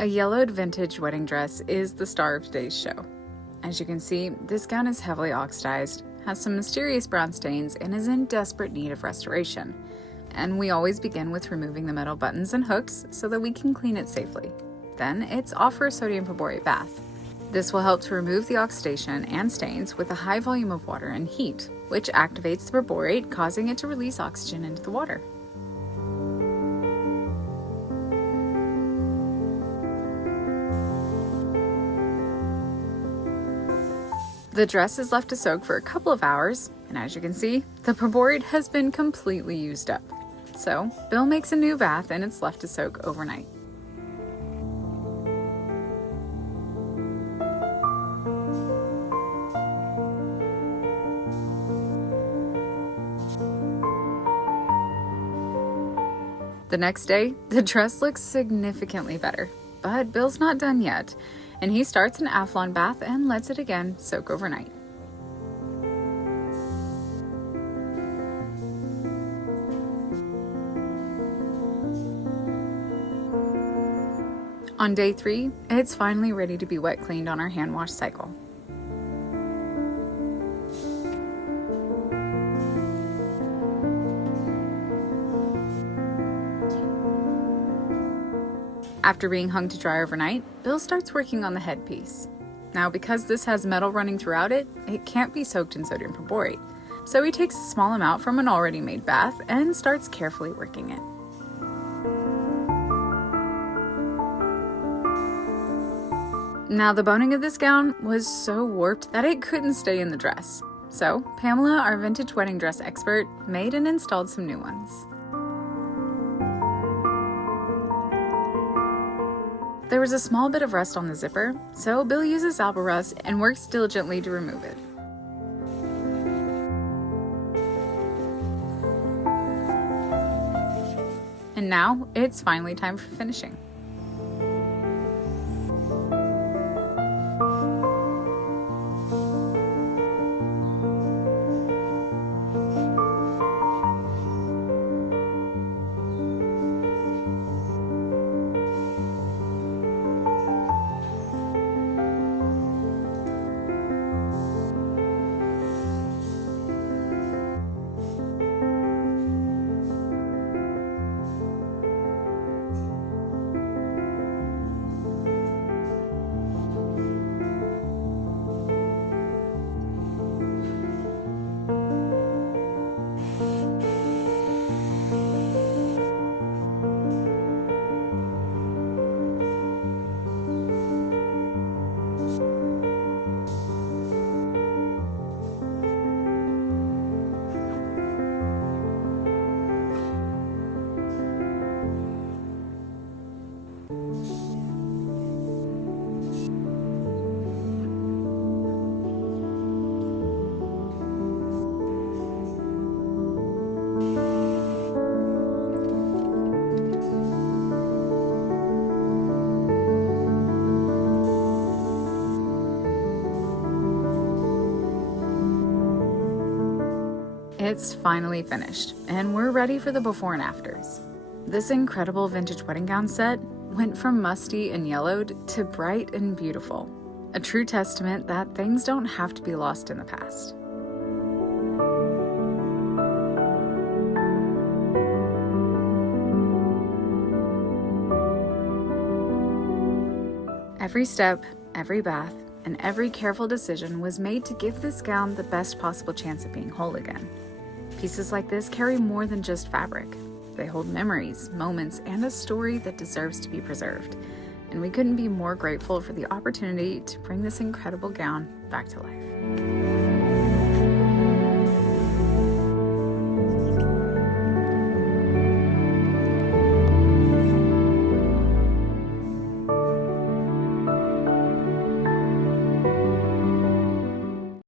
A yellowed vintage wedding dress is the star of today's show. As you can see, this gown is heavily oxidized, has some mysterious brown stains, and is in desperate need of restoration. And we always begin with removing the metal buttons and hooks so that we can clean it safely. Then it's off for a sodium perborate bath. This will help to remove the oxidation and stains with a high volume of water and heat, which activates the perborate, causing it to release oxygen into the water. The dress is left to soak for a couple of hours, and as you can see, the perborate has been completely used up. So, Bill makes a new bath and it's left to soak overnight. The next day, the dress looks significantly better, but Bill's not done yet, and he starts an Athlon bath and lets it again soak overnight. On day 3, it's finally ready to be wet cleaned on our hand wash cycle. After being hung to dry overnight, Bill starts working on the headpiece. Now, because this has metal running throughout it, it can't be soaked in sodium perborate. So he takes a small amount from an already made bath and starts carefully working it. Now, the boning of this gown was so warped that it couldn't stay in the dress. So, Pamela, our vintage wedding dress expert, made and installed some new ones. There was a small bit of rust on the zipper, so Bill uses Alba-Rust and works diligently to remove it. And now, it's finally time for finishing. It's finally finished, and we're ready for the before and afters. This incredible vintage wedding gown set went from musty and yellowed to bright and beautiful, a true testament that things don't have to be lost in the past. Every step, every bath, and every careful decision was made to give this gown the best possible chance of being whole again. Pieces like this carry more than just fabric. They hold memories, moments, and a story that deserves to be preserved. And we couldn't be more grateful for the opportunity to bring this incredible gown back to life.